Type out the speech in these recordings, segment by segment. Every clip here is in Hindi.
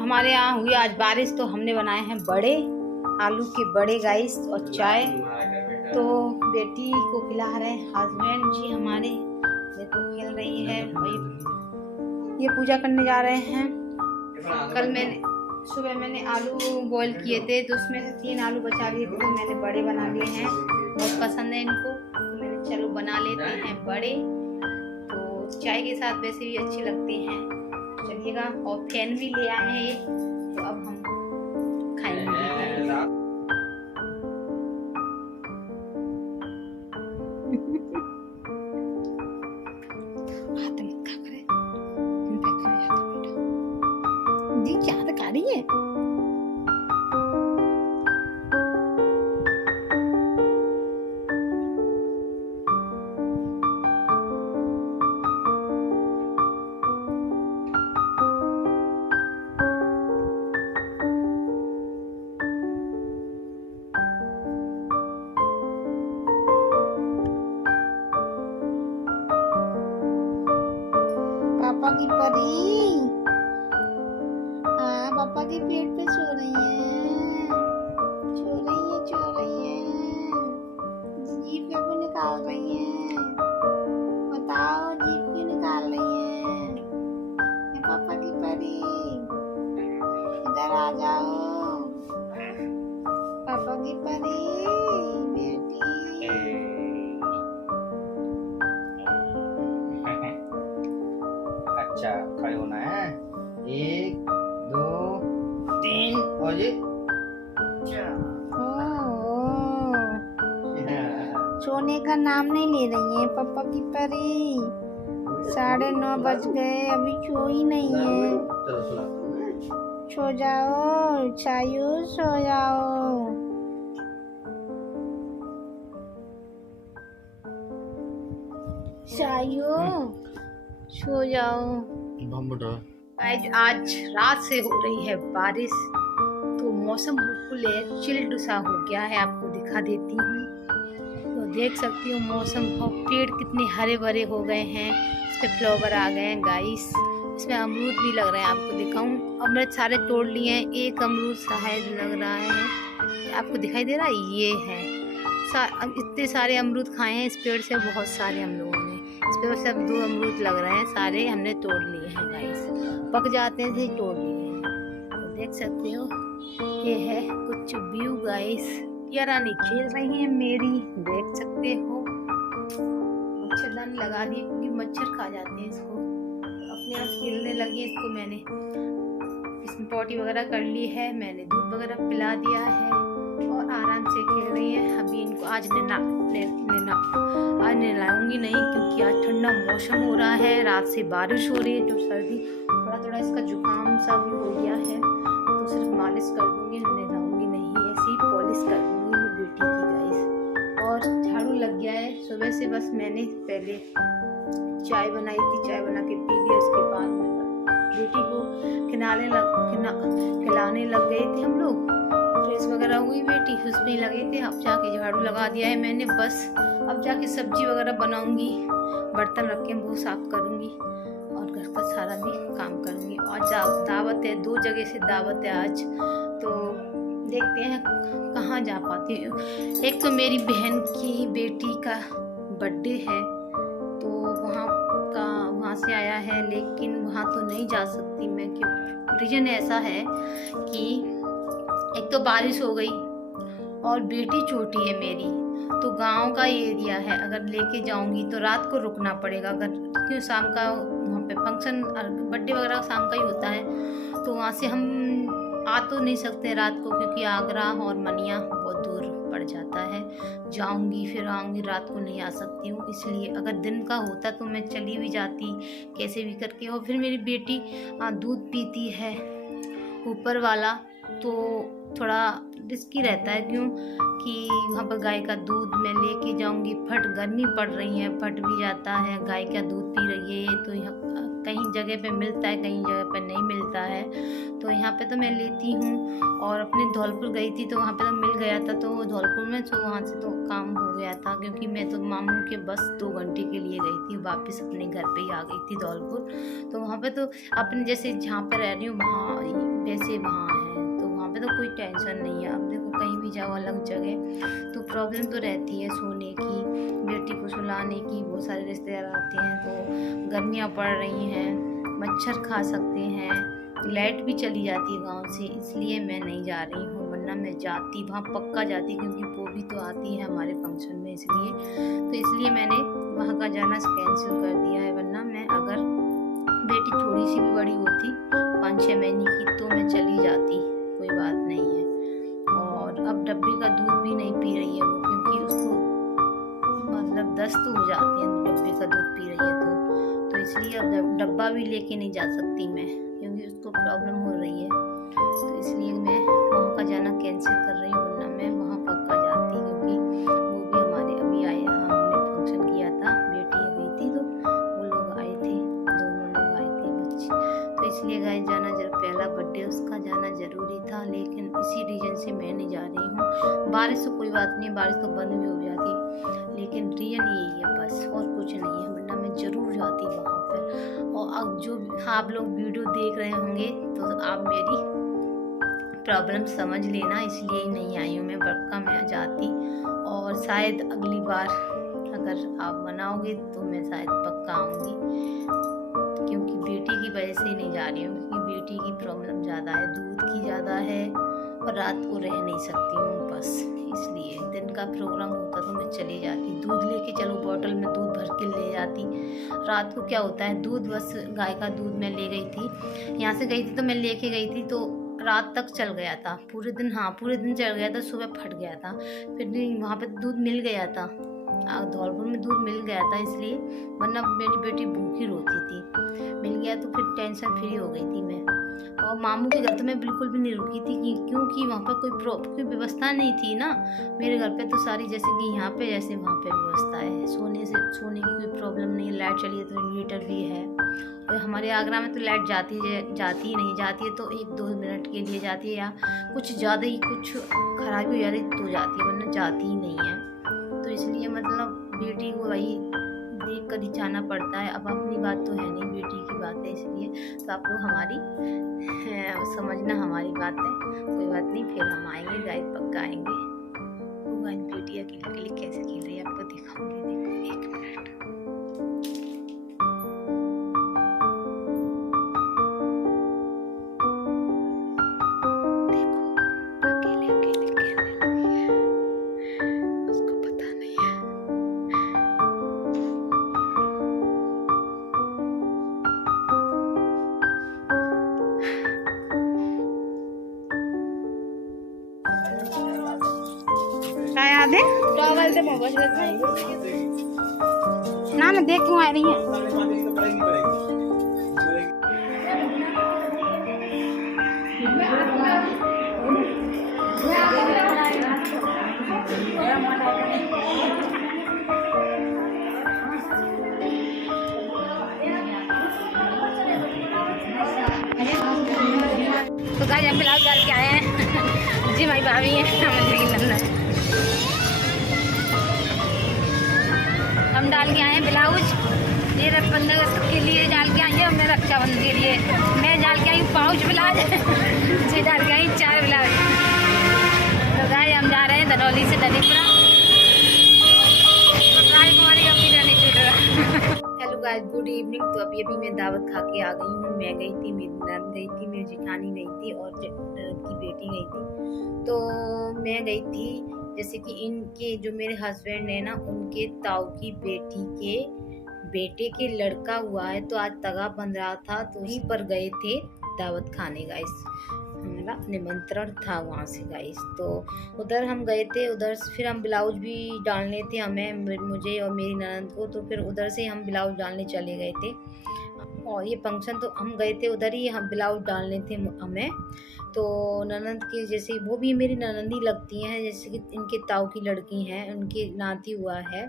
हमारे यहाँ हुई आज बारिश, तो हमने बनाए हैं बड़े, आलू के बड़े गाइस, और चाय। तो बेटी को खिला रहे हैं हस्बैंड जी हमारे, देखो खेल रही है। ये पूजा करने जा रहे हैं। कल सुबह मैंने आलू बॉईल किए थे, तो उसमें से 3 आलू बचा लिए थे, तो मैंने बड़े बना लिए हैं। बहुत पसंद है इनको, तो मैंने चलो बना लेते हैं बड़े। तो चाय के साथ वैसे भी अच्छे लगते हैं। चलिएगा, और फैन भी ले आए हैं एक, तो अब हम खाएंगे। दी क्या खा रही है? पापा की परी, हाँ पापा के पेट पे सो रही है, सो रही है, सो रही है। जीभ क्यों निकाल रही है? बताओ, जीभ क्यों निकाल रही है? ये पापा की परी, इधर आ जाओ। पापा की परी बेटी। अच्छा, खड़े होना है। 1 2 3 और ये सोने का नाम नहीं ले रही है पापा की परी। 9:30 बज गए, अभी सो ही नहीं है। चलो सुलाता हूँ मैं। सो जाओ चायू, सो जाओ। चायू सो जाओ। आज रात से हो रही है बारिश, तो मौसम बिल्कुल चिल्ड सा हो गया है। आपको दिखा देती हूँ, तो देख सकती हूँ मौसम। और पेड़ कितने हरे भरे हो गए हैं, इस पे फ्लावर आ गए हैं गाइस। इसमें अमरूद भी लग रहे हैं, आपको दिखाऊं। अमरूद सारे तोड़ लिए हैं, एक अमरूद शायद लग रहा है, आपको दिखाई दे रहा है, ये है। इतने सारे अमरूद खाए हैं इस पेड़ से, बहुत सारे हम लोगों ने। इस पेड़ से अब 2 अमरूद लग रहे हैं, सारे हमने तोड़ लिए हैं गाइस। पक जाते हैं, से तोड़ लिए हैं। तो देख सकते हो, ये है कुछ व्यू गाइस। ये रानी खेल रही है मेरी, देख सकते हो। मच्छरदानी लगा दी क्योंकि मच्छर खा जाते हैं इसको। अपने आप खेलने लगी इसको। मैंने इसमें पॉटी वगैरह कर ली है, मैंने दूध वगैरह पिला दिया है, और आराम से खेल रही है। अभी इनको आज आज नहलाऊंगी नहीं, क्योंकि आज ठंडा मौसम हो रहा है, रात से बारिश हो रही है, तो सर्दी थोड़ा इसका जुकाम सा भी हो गया है, तो सिर्फ मालिश कर दूंगी, नहलाऊंगी नहीं, ऐसे ही पॉलिश कर दूंगी मैं बेटी की गाइस। और झाड़ू लग गया है सुबह से। बस मैंने पहले चाय बनाई थी, चाय बना के पी लिया। उसके बाद मैं बेटी को खिलाने लग गए थे हम लोग। ड्रेस वगैरह हुई बेटी, उसमें लगे थे। अब जाके झाड़ू लगा दिया है मैंने, बस अब जाके सब्जी वगैरह बनाऊंगी, बर्तन रखे वो साफ करूंगी, और घर का सारा भी काम करूंगी। आज दावत है, 2 जगह से दावत है आज, तो देखते हैं कहाँ जा पाती हूँ। एक तो मेरी बहन की बेटी का बर्थडे है, तो वहाँ से आया है, लेकिन वहाँ तो नहीं जा सकती मैं, क्यों रीजन ऐसा है कि एक तो बारिश हो गई, और बेटी छोटी है मेरी, तो गांव का एरिया है। अगर लेके जाऊंगी तो रात को रुकना पड़ेगा, अगर क्यों शाम का वहाँ पे फंक्शन बर्थडे वगैरह शाम का ही होता है, तो वहाँ से हम आ तो नहीं सकते रात को, क्योंकि आगरा और मनिया बहुत दूर पड़ जाता है। जाऊंगी फिर आऊँगी, रात को नहीं आ सकती हूँ। इसलिए अगर दिन का होता तो मैं चली भी जाती कैसे भी करके। और फिर मेरी बेटी दूध पीती है ऊपर वाला, तो थोड़ा रिस्की रहता है, क्यों कि वहाँ पर गाय का दूध मैं लेके जाऊंगी, फट गर्मी पड़ रही है, फट भी जाता है। गाय का दूध पी रही है, तो यहाँ कहीं जगह पे मिलता है, कहीं जगह पे नहीं मिलता है। तो यहाँ पे तो मैं लेती हूँ। और अपने धौलपुर गई थी तो वहाँ पे तो मिल गया था, तो धौलपुर में तो वहाँ से तो काम हो गया था, क्योंकि मैं तो मामू के बस 2 घंटे के लिए गई थी, वापस अपने घर पे ही आ गई थी धौलपुर। तो वहाँ पे तो अपने जैसे जहाँ पे रह रही हूँ वहाँ वैसे वहाँ है, तो वहाँ पे तो कोई टेंशन नहीं है। अब देखो कहीं भी जाओ अलग जगह तो प्रॉब्लम तो रहती है सोने की, बेटी को सुलाने की, बहुत सारे रिश्तेदार आते हैं, तो गर्मियाँ पड़ रही हैं, मच्छर खा सकते हैं, लाइट भी चली जाती है गांव से, इसलिए मैं नहीं जा रही हूँ। वरना मैं जाती, वहाँ पक्का जाती, क्योंकि वो भी तो आती है हमारे फंक्शन में, इसलिए मैंने वहाँ का जाना कैंसिल कर दिया है। वरना मैं अगर बेटी थोड़ी सी भी बड़ी होती 5-6 महीने की तो मैं चली जाती, कोई बात नहीं है। और अब डब्बे का दूध भी नहीं पी रही है वो, क्योंकि उसको मतलब दस्त हो जाते हैं डब्बे का दूध पी रही है तो इसलिए अब डब्बा भी लेके नहीं जा सकती मैं, क्योंकि उसको प्रॉब्लम हो रही है। तो इसलिए मैं वहाँ का जाना कैंसिल कर रही हूँ, वरना मैं वहाँ पक्का जाती, क्योंकि वो भी हमारे अभी आए, हमने फंक्शन किया था, बेटी हुई थी तो वो लोग आए थे, दोनों लोग आए थे बच्चे, तो इसलिए गाइस जाना पहला बर्थडे उसका जाना ज़रूरी था, लेकिन इसी रीज़न से मैं नहीं जा रही हूँ। बारिश तो कोई बात नहीं, बारिश तो बंद भी हो जाती, लेकिन रीज़न यही है बस, और कुछ नहीं है, वरना मैं ज़रूर जाती वहाँ पर। और अब जो आप लोग वीडियो देख रहे होंगे तो आप मेरी प्रॉब्लम समझ लेना, इसलिए ही नहीं आई हूँ मैं, पक्का मैं जाती। और शायद अगली बार अगर आप मनाओगे तो मैं शायद पक्का आऊँगी, क्योंकि बेटी की वजह से नहीं जा रही हूँ, क्योंकि बेटी की प्रॉब्लम ज़्यादा है, दूध की ज़्यादा है, और रात को रह नहीं सकती हूँ बस, इसलिए दिन का प्रोग्राम होता तो मैं चली जाती, दूध लेके चलो, बॉटल में दूध भर के ले जाती। रात को क्या होता है, दूध बस गाय का दूध मैं ले गई थी, यहाँ से गई थी तो मैं लेके गई थी, तो रात तक चल गया था, पूरे दिन चल गया था, सुबह फट गया था, फिर वहाँ पे दूध मिल गया था, धौलपुर में दूध मिल गया था, इसलिए, वरना मेरी बेटी भूखी रोती थी, मिल गया तो फिर टेंशन फ्री हो गई थी मैं। और मामू के घर तो मैं बिल्कुल भी नहीं रुकी थी, क्योंकि वहाँ पर कोई व्यवस्था नहीं थी ना, मेरे घर पे तो सारी जैसे कि यहाँ पे जैसे वहाँ पे व्यवस्था है, सोने की कोई प्रॉब्लम नहीं है, लाइट चली है तो इन्वर्टर भी है। और हमारे आगरा में तो लाइट जाती ही नहीं, जाती है तो 1-2 मिनट के लिए जाती है, या कुछ ज़्यादा ही कुछ खराबी हो जाती तो जाती है, वरना जाती ही नहीं है। तो इसलिए मतलब बेटी को वही देख कर ही जाना पड़ता है। अब अपनी बात तो है नहीं, बेटी की बात है, इसलिए तो आप लोग हमारी समझना, हमारी बात है, कोई बात नहीं, फिर हम आएंगे गाइस, पक्का आएंगे। वो गाइस बेटी अकेले कैसे खेल रही है आपको दिखाऊंगी, देखो 1 मिनट। याद है टॉवल से मोबाइल ना मैं देख क्यों आ रही है। तो गाइस हम फिलहाल डाल के आए हैं जी, हमारी भाभी है हम डाल के आए हैं ब्लाउज, ये 15 अगस्त के लिए डाल के आई है, और मैं रक्षाबंधन के लिए मैं डाल के आई हूँ पाउच ब्लाउज जी, डाल के आई 4 ब्लाउज। तो गाइस हम जा रहे हैं धनौली से दलीपुरा, हेलो गाइस, गुड इवनिंग। तो अभी मैं दावत खा के आ गई हूँ। मैं गई थी, मेरी ननद गई थी, मेरी जेठानी गई थी, और ननद की बेटी गई थी। तो मैं गई थी, जैसे कि इनके जो मेरे हस्बैंड है ना, उनके ताऊ की बेटी के बेटे के लड़का हुआ है, तो आज तगा बन रहा था, तो वहीं पर गए थे दावत खाने गाइस, हमारा निमंत्रण था वहाँ से गाइस। तो उधर हम गए थे, उधर फिर हम ब्लाउज भी डालने थे हमें, मुझे और मेरी ननद को, तो फिर उधर से हम ब्लाउज डालने चले गए थे। और ये फंक्शन तो हम गए थे उधर ही, हम ब्लाउज डालने थे हमें। तो ननद के जैसे, वो भी मेरी ननद ही लगती हैं, जैसे कि इनके ताऊ की लड़की हैं, उनकी नाती हुआ है,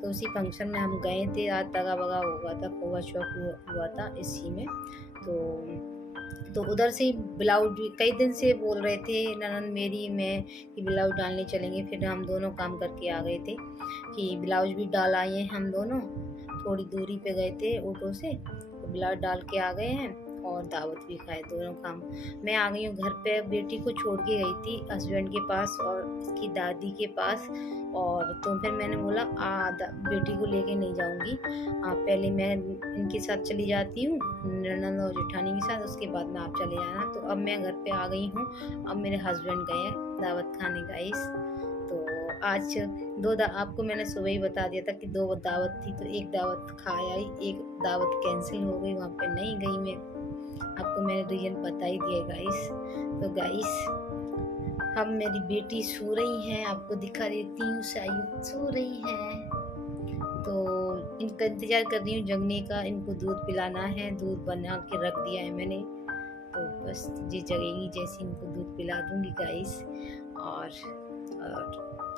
तो उसी फंक्शन में हम गए थे। आज तगा बगा हुआ था, खोवा चौक हुआ था इसी में। तो उधर से ब्लाउज भी कई दिन से बोल रहे थे ननद मेरी मैं कि ब्लाउज डालने चलेंगे। फिर हम दोनों काम करके आ गए थे कि ब्लाउज भी डाल आए हैं हम दोनों। थोड़ी दूरी पे गए थे ऑटो से, तो ब्लाउज डाल के आ गए हैं और दावत भी खाए, दोनों काम। मैं आ गई हूँ घर पे, बेटी को छोड़ के गई थी हस्बैंड के पास और इसकी दादी के पास। और तो फिर मैंने बोला बेटी को लेके नहीं जाऊंगी, पहले मैं इनके साथ चली जाती हूँ ननद और जेठानी के साथ, उसके बाद में आप चले जाना। तो अब मैं घर पे आ गई हूँ। अब मेरे हस्बैंड गए हैं दावत खाने गाइस। तो आज आपको मैंने सुबह ही बता दिया था कि 2 दावत थी, तो एक दावत खा आई, एक दावत कैंसिल हो गई, वहाँ पे नहीं गई मैं। आपको मैंने रीजन बता ही दिया गाइस। तो गाइस अब मेरी बेटी सो रही है, आपको दिखा देती हूँ, शायद सो रही है। तो इनका इंतजार कर रही हूँ जगने का, इनको दूध पिलाना है, दूध बना के रख दिया है मैंने। तो बस ये जगेगी जैसे इनको दूध पिला दूंगी गाइस। और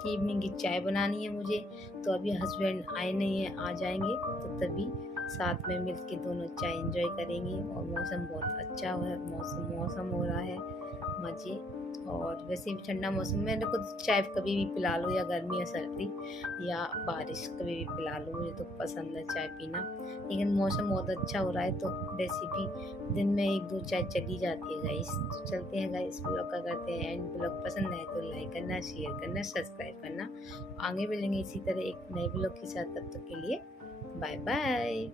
इवनिंग की चाय बनानी है मुझे। तो अभी हस्बैंड आए नहीं है, आ जाएंगे तो तभी साथ में मिलके दोनों चाय एंजॉय करेंगे। और मौसम बहुत अच्छा है, मौसम हो रहा है मजे। और वैसे भी ठंडा मौसम में मेरे को चाय कभी भी पिला लो, या गर्मी या सर्दी या बारिश कभी भी पिला लो, मुझे तो पसंद है चाय पीना। लेकिन मौसम बहुत अच्छा हो रहा है तो वैसे भी दिन में 1-2 चाय चली जाती है गाइस। तो चलते हैं गाइस, ब्लॉग का करते हैं एंड। ब्लॉग पसंद आए तो लाइक करना, शेयर करना, सब्सक्राइब करना। आगे मिलेंगे इसी तरह एक नए ब्लॉग के साथ, तब तक के लिए बाय बाय।